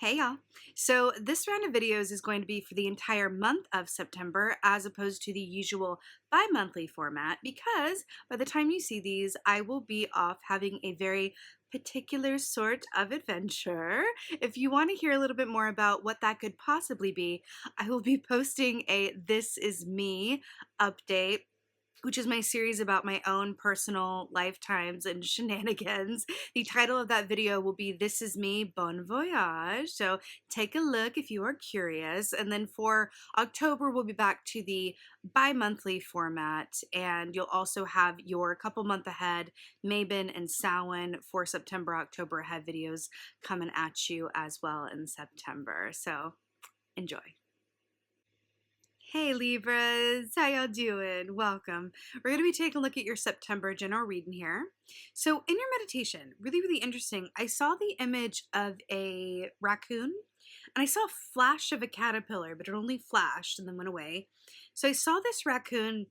Hey y'all. So this round of videos is going to be for the entire month of September as opposed to the usual bi-monthly format because by the time you see these, I will be off having a very particular sort of adventure. If you want to hear a little bit more about what that could possibly be, I will be posting a This Is Me update, which is my series about my own personal lifetimes and shenanigans. The title of that video will be This Is Me, Bon Voyage. So take a look if you are curious. And then for October, we'll be back to the bi-monthly format. And you'll also have your couple month ahead, Mabon and Samhain for September, October ahead videos coming at you as well in September. So enjoy. Hey Libras, how y'all doing? Welcome. We're going to be taking a look at your September general reading here. So in your meditation, really interesting, I saw the image of a raccoon and I saw a flash of a caterpillar, but it only flashed and then went away. So I saw this raccoon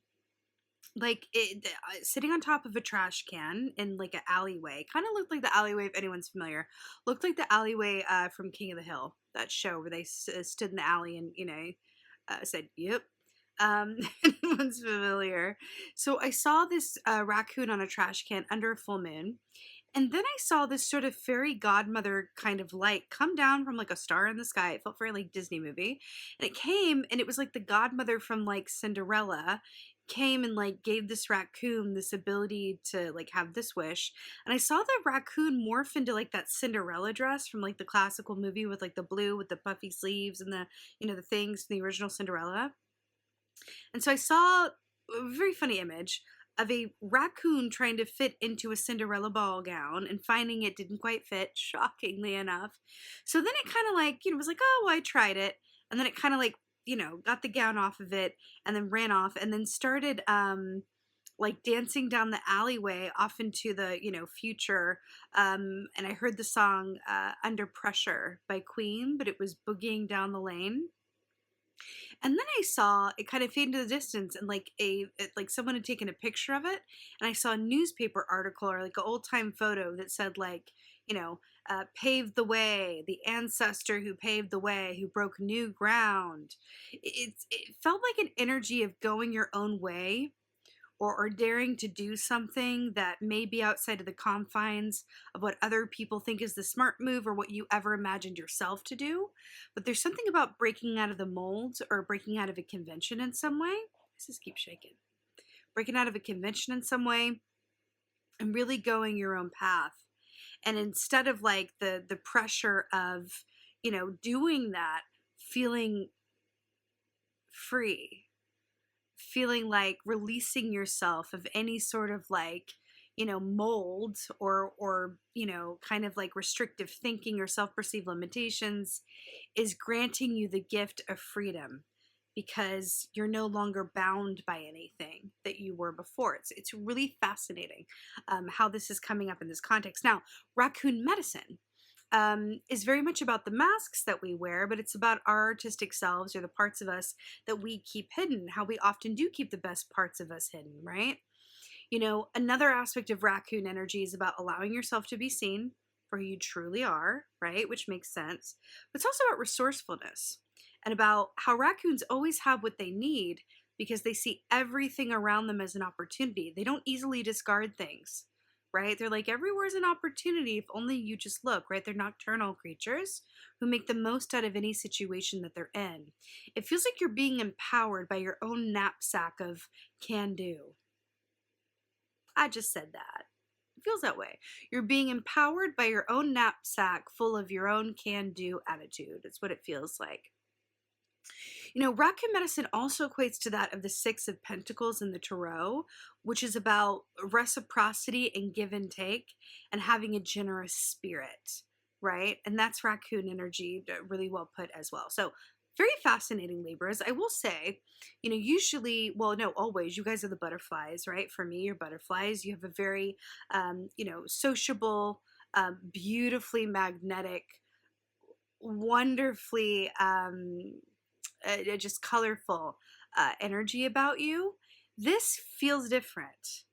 sitting on top of a trash can in like an alleyway. Kind of looked like the alleyway, if anyone's familiar. Looked like the alleyway from King of the Hill, that show where they stood in the alley and, said, yep. Anyone's familiar. So I saw this raccoon on a trash can under a full moon. And then I saw this sort of fairy godmother kind of light come down from like a star in the sky. It felt very like Disney movie. And it came and it was like the godmother from like Cinderella came and like gave this raccoon this ability to like have this wish. And I saw the raccoon morph into like that Cinderella dress from like the classical movie with like the blue with the puffy sleeves and the, the things from the original Cinderella. And so I saw a very funny image of a raccoon trying to fit into a Cinderella ball gown and finding it didn't quite fit, shockingly enough. So then it kind of like, was like, oh, well, I tried it. And then it kind of like, got the gown off of it and then ran off and then started like dancing down the alleyway off into the, future. And I heard the song Under Pressure by Queen, but it was boogieing down the lane. And then I saw it kind of fade into the distance and like someone had taken a picture of it. And I saw a newspaper article or like an old time photo that said like, paved the way, the ancestor who paved the way, who broke new ground. It felt like an energy of going your own way or daring to do something that may be outside of the confines of what other people think is the smart move or what you ever imagined yourself to do. But there's something about breaking out of the mold or breaking out of a convention in some way. This just keeps shaking. Breaking out of a convention in some way and really going your own path. And instead of like the pressure of, doing that, feeling free, feeling like releasing yourself of any sort of like, mold or kind of like restrictive thinking or self-perceived limitations is granting you the gift of freedom because you're no longer bound by anything that you were before. It's really fascinating how this is coming up in this context. Now, raccoon medicine is very much about the masks that we wear, but it's about our artistic selves or the parts of us that we keep hidden, how we often do keep the best parts of us hidden, right? Another aspect of raccoon energy is about allowing yourself to be seen for who you truly are, right? Which makes sense. But it's also about resourcefulness and about how raccoons always have what they need because they see everything around them as an opportunity. They don't easily discard things. Right? They're like, everywhere's an opportunity if only you just look, right? They're nocturnal creatures who make the most out of any situation that they're in. It feels like you're being empowered by your own knapsack of can do. I just said that. It feels that way. You're being empowered by your own knapsack full of your own can do attitude. It's what it feels like. Raccoon medicine also equates to that of the Six of Pentacles in the Tarot, which is about reciprocity and give and take and having a generous spirit, right? And that's raccoon energy, really well put as well. So very fascinating, Libras. I will say, usually, well, no, always, you guys are the butterflies, right? For me, you're butterflies. You have a very, sociable, beautifully magnetic, wonderfully, just colorful energy about you. This feels different.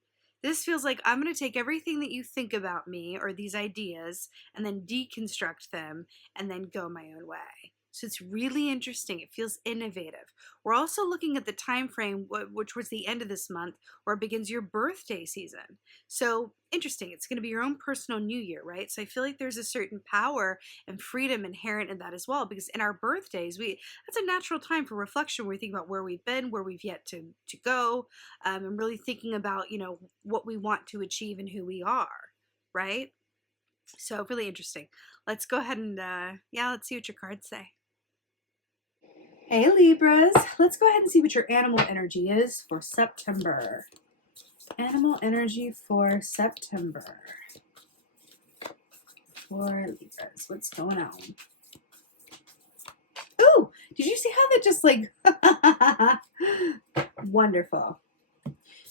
This feels like I'm going to take everything that you think about me or these ideas and then deconstruct them and then go my own way. So it's really interesting. It feels innovative. We're also looking at the time frame, which was the end of this month, where it begins your birthday season. So interesting. It's going to be your own personal new year, right? So I feel like there's a certain power and freedom inherent in that as well, because in our birthdays, that's a natural time for reflection where we think about where we've been, where we've yet to go, and really thinking about, what we want to achieve and who we are, right? So really interesting. Let's go ahead and, let's see what your cards say. Hey Libras, let's go ahead and see what your animal energy is for September. Animal energy for September. For Libras, what's going on? Ooh, did you see how that just like, wonderful.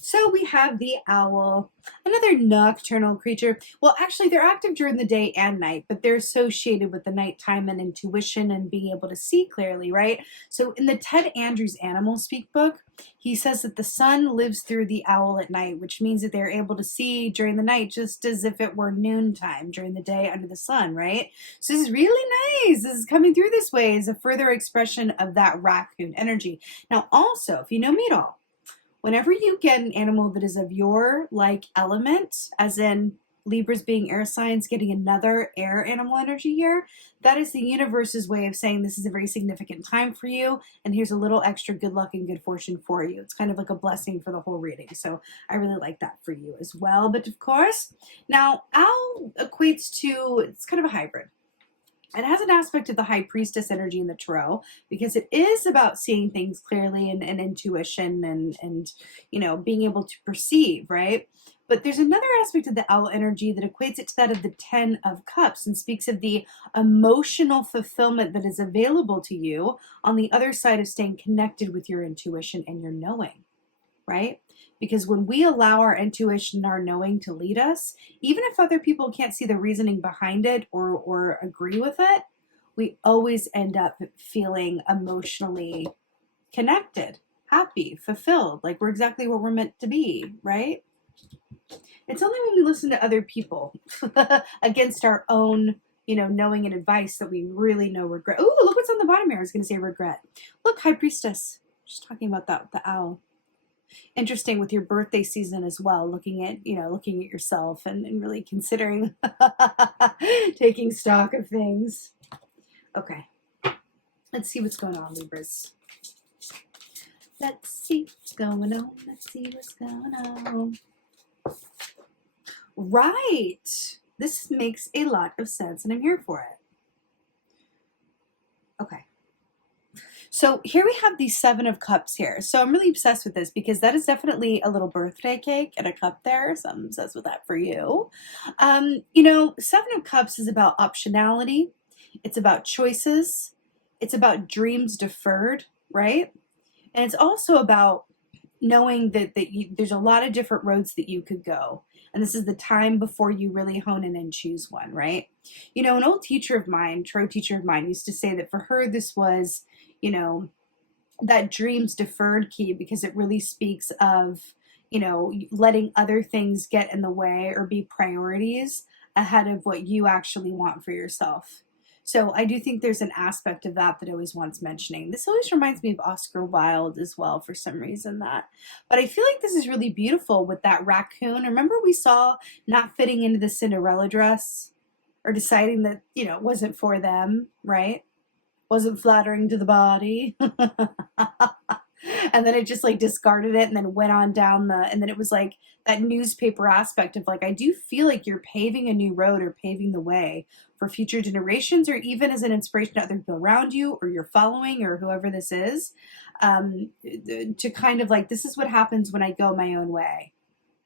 So we have the owl, another nocturnal creature. Well, actually, they're active during the day and night, but they're associated with the nighttime and intuition and being able to see clearly, right? So in the Ted Andrews Animal Speak book, he says that the sun lives through the owl at night, which means that they're able to see during the night just as if it were noontime during the day under the sun, right? So this is really nice. This is coming through this way as a further expression of that raccoon energy. Now, also, if you know me at all, whenever you get an animal that is of your like element, as in Libras being air signs, getting another air animal energy here, that is the universe's way of saying this is a very significant time for you, and here's a little extra good luck and good fortune for you. It's kind of like a blessing for the whole reading. So I really like that for you as well. But of course, now owl equates to, it's kind of a hybrid. It has an aspect of the high priestess energy in the tarot because it is about seeing things clearly and intuition and being able to perceive, right? But there's another aspect of the owl energy that equates it to that of the 10 of Cups and speaks of the emotional fulfillment that is available to you on the other side of staying connected with your intuition and your knowing, right? Because when we allow our intuition and our knowing to lead us, even if other people can't see the reasoning behind it or agree with it, we always end up feeling emotionally connected, happy, fulfilled, like we're exactly what we're meant to be, right? It's only when we listen to other people against our own, knowing and advice that we really know regret. Ooh, look what's on the bottom here. I was going to say regret. Look, High Priestess. Just talking about that with the owl. Interesting with your birthday season as well, looking at yourself and really considering taking stock of things. Okay, let's see what's going on, Libras. Let's see what's going on. Let's see what's going on. Right. This makes a lot of sense and I'm here for it. Okay. So here we have the 7 of Cups here. So I'm really obsessed with this because that is definitely a little birthday cake and a cup there. So I'm obsessed with that for you. 7 of Cups is about optionality. It's about choices. It's about dreams deferred, right? And it's also about knowing that there's a lot of different roads that you could go. And this is the time before you really hone in and choose one, right? An old teacher of mine, tarot teacher of mine, used to say that for her, this was, that dreams deferred key because it really speaks of, letting other things get in the way or be priorities ahead of what you actually want for yourself. So I do think there's an aspect of that I always wants mentioning. This always reminds me of Oscar Wilde as well for some reason that. But I feel like this is really beautiful with that raccoon. Remember we saw not fitting into the Cinderella dress or deciding that, it wasn't for them, right? Wasn't flattering to the body. And then it just like discarded it and then went on down and then it was like that newspaper aspect of like, I do feel like you're paving a new road or paving the way for future generations or even as an inspiration to other people around you or you're following or whoever this is, to kind of like, this is what happens when I go my own way,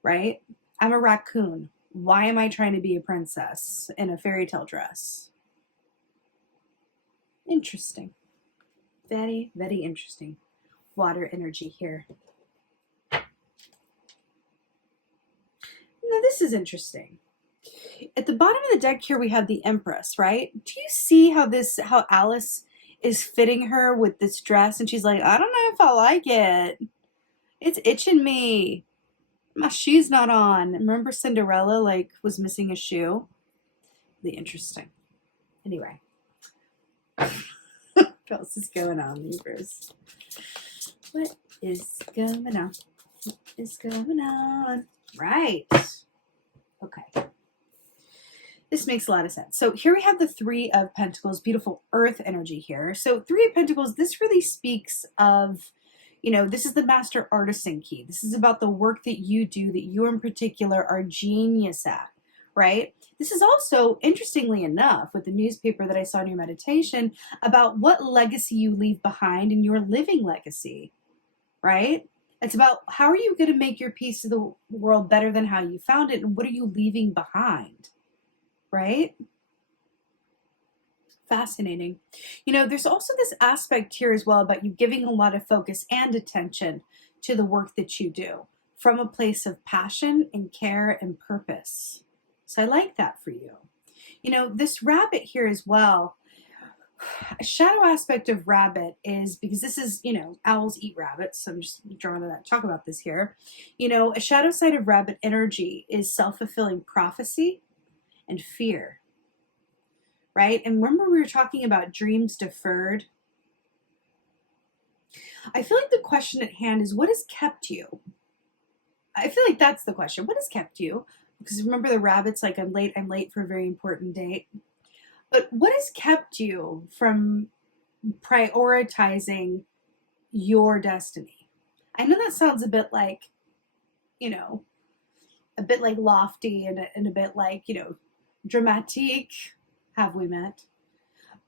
right? I'm a raccoon. Why am I trying to be a princess in a fairy tale dress? Interesting. Very, very interesting. Water energy here. Now this is interesting. At the bottom of the deck here we have the Empress, right? Do you see how Alice is fitting her with this dress and she's like, I don't know if I like it. It's itching me. My shoe's not on. Remember Cinderella, like, was missing a shoe? Really interesting. Anyway. What else is going on, Libras? What is going on? What is going on? Right. Okay. This makes a lot of sense. So here we have the Three of Pentacles, beautiful earth energy here. So Three of Pentacles, this really speaks of, you know, this is the master artisan key. This is about the work that you do, that you in particular are genius at, right? This is also, interestingly enough, with the newspaper that I saw in your meditation, about what legacy you leave behind in your living legacy, right? It's about how are you going to make your piece of the world better than how you found it, and what are you leaving behind, right? Fascinating. You know, there's also this aspect here as well about you giving a lot of focus and attention to the work that you do from a place of passion and care and purpose. So I like that for you. You know, this rabbit here as well, a shadow aspect of rabbit is, because this is, you know, owls eat rabbits, so I'm just drawing to that, talk about this here. You know, a shadow side of rabbit energy is self-fulfilling prophecy and fear. Right? And remember we were talking about dreams deferred? I feel like the question at hand is, what has kept you? I feel like that's the question. What has kept you? Because remember the rabbit's like, I'm late for a very important date. But what has kept you from prioritizing your destiny? I know that sounds a bit like, you know, a bit like lofty and a bit like, you know, dramatique. Have we met?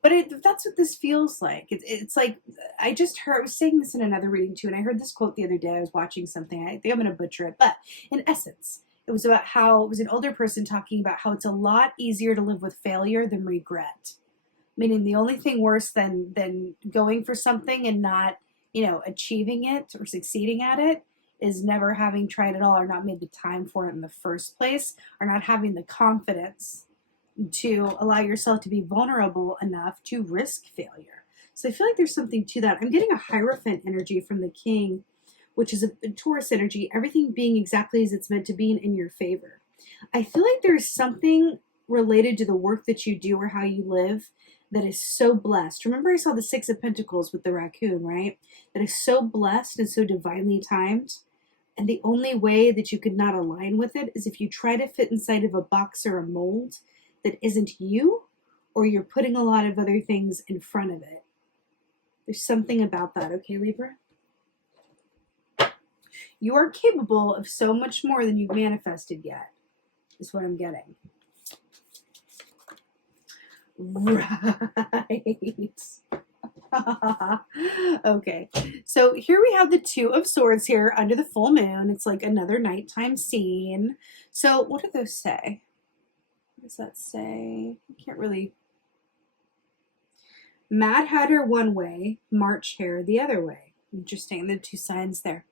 But that's what this feels like. It's like, I was saying this in another reading too, and I heard this quote the other day. I was watching something. I think I'm going to butcher it, but in essence, it was about how it was an older person talking about how it's a lot easier to live with failure than regret. Meaning the only thing worse than going for something and not, you know, achieving it or succeeding at it is never having tried at all, or not made the time for it in the first place, or not having the confidence to allow yourself to be vulnerable enough to risk failure. So I feel like there's something to that. I'm getting a Hierophant energy from the King, which is a Taurus energy, everything being exactly as it's meant to be and in your favor. I feel like there's something related to the work that you do or how you live that is so blessed. Remember I saw the Six of Pentacles with the raccoon, right? That is so blessed and so divinely timed. And the only way that you could not align with it is if you try to fit inside of a box or a mold that isn't you, or you're putting a lot of other things in front of it. There's something about that, okay, Libra? You are capable of so much more than you've manifested yet, is what I'm getting. Right. Okay, so here we have the Two of Swords here under the full moon. It's like another nighttime scene. So what do those say? What does that say? I can't really. Mad Hatter one way, March Hare the other way. Interesting, the two signs there.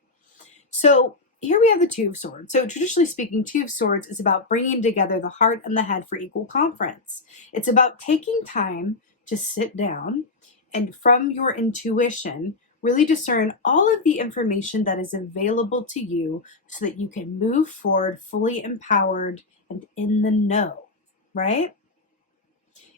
So here we have the Two of Swords. So traditionally speaking, Two of Swords is about bringing together the heart and the head for equal conference. It's about taking time to sit down and from your intuition, really discern all of the information that is available to you so that you can move forward fully empowered and in the know. Right?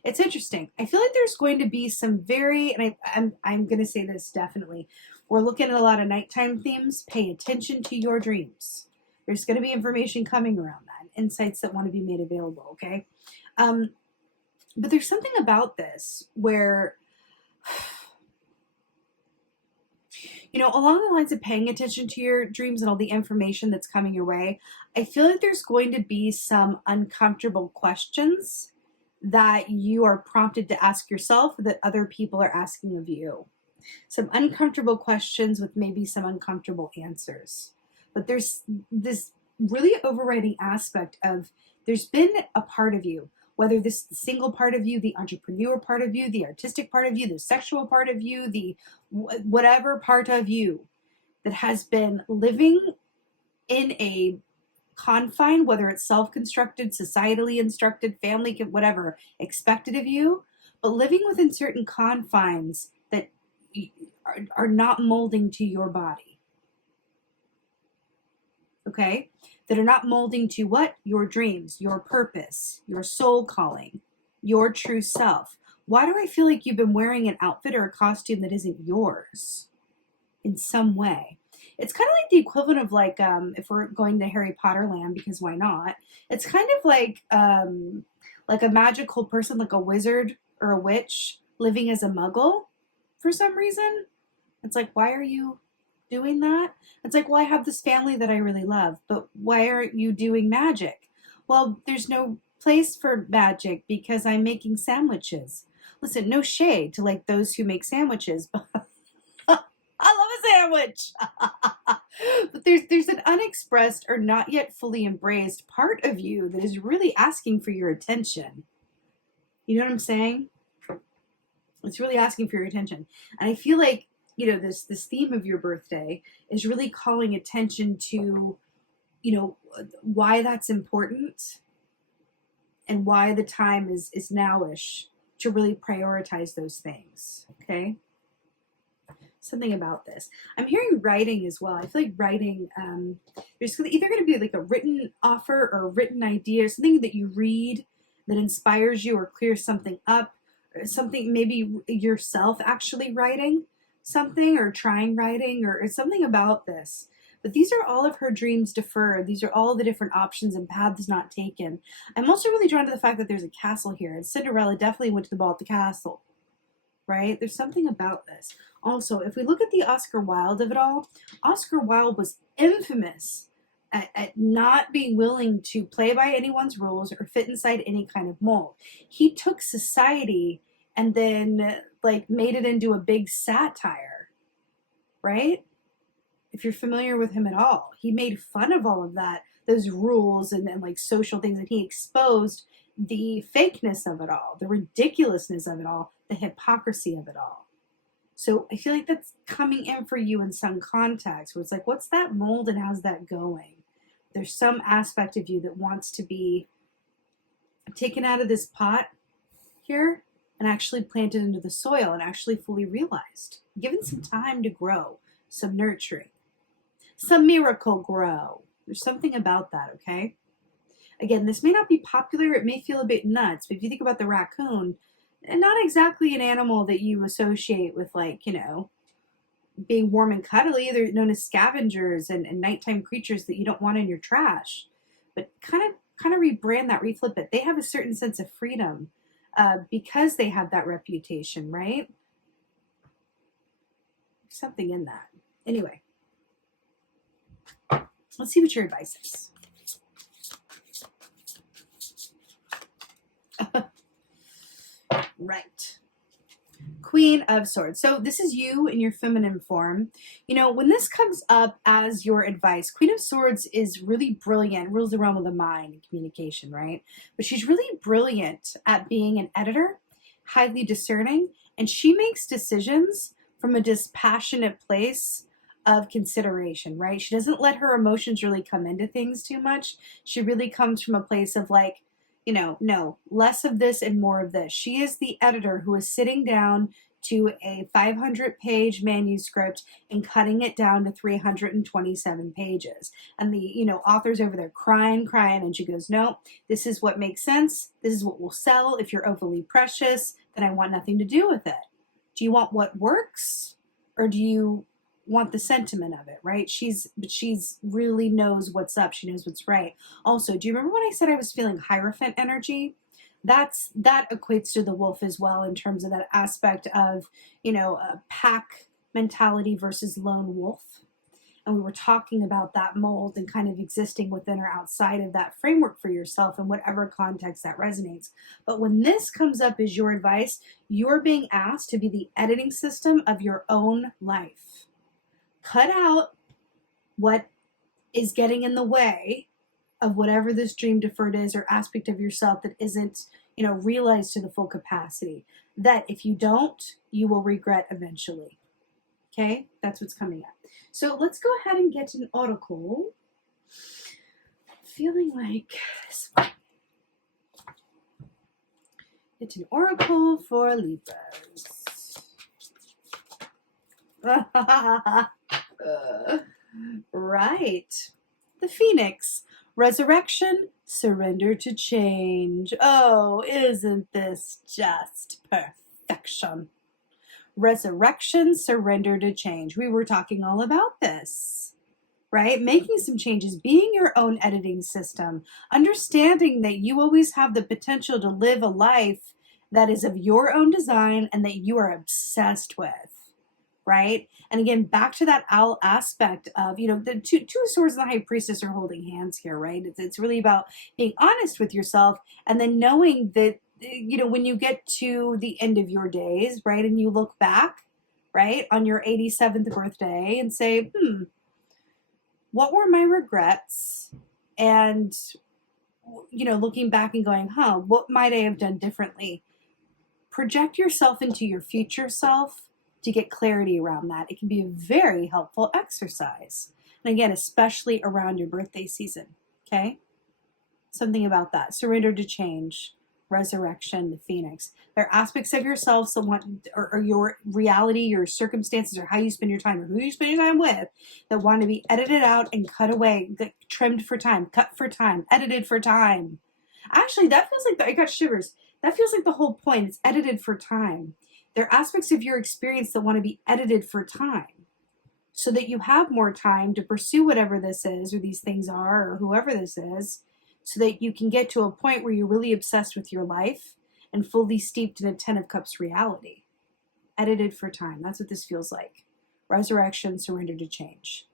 It's interesting. I feel like there's going to be some very, and I'm going to say this definitely. We're looking at a lot of nighttime themes. Pay attention to your dreams. There's going to be information coming around that, insights that want to be made available. Okay, but there's something about this where, you know, along the lines of paying attention to your dreams and all the information that's coming your way, I feel like there's going to be some uncomfortable questions that you are prompted to ask yourself that other people are asking of you. Some uncomfortable questions with maybe some uncomfortable answers. But there's this really overriding aspect of there's been a part of you, whether this is the single part of you, the entrepreneur part of you, the artistic part of you, the sexual part of you, the whatever part of you that has been living in a confine, whether it's self-constructed, societally instructed, family, whatever, expected of you, but living within certain confines that are not molding to your body. okay? That are not molding to what? Your dreams, your purpose, your soul calling, your true self. Why do I feel like you've been wearing an outfit or a costume that isn't yours in some way? It's kind of like the equivalent of like, if we're going to Harry Potter land, because why not? It's kind of like a magical person, like a wizard or a witch living as a muggle for some reason. It's like, why are you doing that? It's like, well, I have this family that I really love, but why aren't you doing magic? Well, there's no place for magic because I'm making sandwiches. Listen, no shade to like those who make sandwiches, but I love a sandwich. But there's an unexpressed or not yet fully embraced part of you that is really asking for your attention. You know what I'm saying? It's really asking for your attention. And I feel like, you know, this theme of your birthday is really calling attention to, you know, why that's important and why the time is nowish to really prioritize those things. Okay? Something about this. I'm hearing writing as well. I feel like writing, there's either going to be like a written offer or a written idea, something that you read that inspires you or clears something up, or something, maybe yourself actually writing something or trying writing or something about this. But these are all of her dreams deferred. These are all the different options and paths not taken. I'm also really drawn to the fact that there's a castle here, and Cinderella definitely went to the ball at the castle. Right? There's something about this. Also, if we look at the Oscar Wilde of it all, Oscar Wilde was infamous at not being willing to play by anyone's rules or fit inside any kind of mold. He took society and then like made it into a big satire, right? If you're familiar with him at all, he made fun of all of that, those rules and like social things, and he exposed the fakeness of it all, the ridiculousness of it all, the hypocrisy of it all. So I feel like that's coming in for you in some context where it's like, what's that mold and how's that going? There's some aspect of you that wants to be taken out of this pot here and actually planted into the soil and actually fully realized, given some time to grow, some nurturing, some miracle grow. There's something about that, okay? Again, this may not be popular. It may feel a bit nuts, but if you think about the raccoon, and not exactly an animal that you associate with, like, you know, being warm and cuddly. They're known as scavengers and nighttime creatures that you don't want in your trash. But kind of rebrand that, reflip it. They have a certain sense of freedom because they have that reputation, right? Something in that. Anyway, let's see what your advice is. Right. Queen of Swords. So this is you in your feminine form. You know, when this comes up as your advice, Queen of Swords is really brilliant, rules the realm of the mind and communication, right? But she's really brilliant at being an editor, highly discerning, and she makes decisions from a dispassionate place of consideration, right? She doesn't let her emotions really come into things too much. She really comes from a place of like, you know, no, less of this and more of this. She is the editor who is sitting down to a 500-page manuscript and cutting it down to 327 pages. And the, you know, author's over there crying, and she goes, no, this is what makes sense. This is what will sell. If you're overly precious, then I want nothing to do with it. Do you want what works, or do you want the sentiment of it, right? She's really knows what's up. She knows what's right. Also, do you remember when I said I was feeling Hierophant energy? That equates to the wolf as well in terms of that aspect of, you know, a pack mentality versus lone wolf. And we were talking about that mold and kind of existing within or outside of that framework for yourself in whatever context that resonates. But when this comes up as your advice, you're being asked to be the editing system of your own life. Cut out what is getting in the way of whatever this dream deferred is or aspect of yourself that isn't, you know, realized to the full capacity. That if you don't, you will regret eventually. Okay? That's what's coming up. So let's go ahead and get an oracle. Feeling like it's an oracle for Libras. Right. the Phoenix. Resurrection, surrender to change. Oh, isn't this just perfection? Resurrection, surrender to change. We were talking all about this, right? Making some changes, being your own editing system, understanding that you always have the potential to live a life that is of your own design and that you are obsessed with, right? And again, back to that owl aspect of, the two swords and the high priestess are holding hands here, right? It's really about being honest with yourself and then knowing that, when you get to the end of your days, right, and you look back, right, on your 87th birthday and say, what were my regrets? And, looking back and going, what might I have done differently? Project yourself into your future self to get clarity around that. It can be a very helpful exercise. And again, especially around your birthday season, okay? Something about that. Surrender to change, resurrection, the Phoenix. There are aspects of yourself, or your reality, your circumstances, or how you spend your time, or who you spend your time with, that want to be edited out and cut away, trimmed for time, cut for time, edited for time. Actually, that feels like, I got shivers. That feels like the whole point. It's edited for time. There are aspects of your experience that want to be edited for time so that you have more time to pursue whatever this is, or these things are, or whoever this is, so that you can get to a point where you're really obsessed with your life and fully steeped in a 10 of Cups reality. Edited for time. That's what this feels like. Resurrection, surrender to change.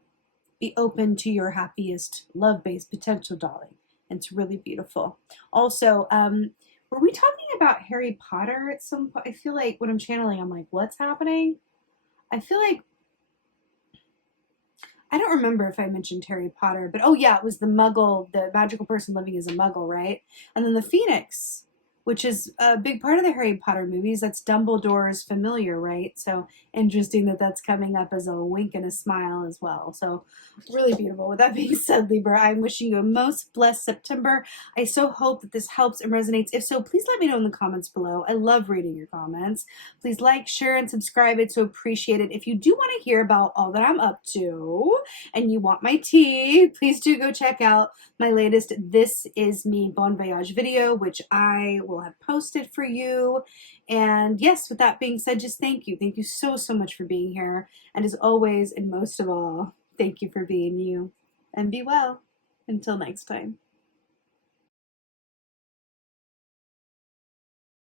Be open to your happiest, love-based potential, darling. And it's really beautiful. Also, were we talking about Harry Potter at some point? I feel like when I'm channeling, I'm like, what's happening? I feel like, I don't remember if I mentioned Harry Potter, but oh yeah, it was the muggle, the magical person living as a muggle, right? And then the Phoenix, which is a big part of the Harry Potter movies. That's Dumbledore's familiar, right? So interesting that that's coming up as a wink and a smile as well. So really beautiful. With that being said, Libra, I'm wishing you a most blessed September. I so hope that this helps and resonates. If so, please let me know in the comments below. I love reading your comments. Please like, share, and subscribe. It's so appreciated. If you do want to hear about all that I'm up to and you want my tea, please do go check out my latest This Is Me Bon Voyage video, which I will have posted for you. And yes, with that being said, just thank you. Thank you so much for being here. And as always, and most of all, thank you for being you. And be well. Until next time.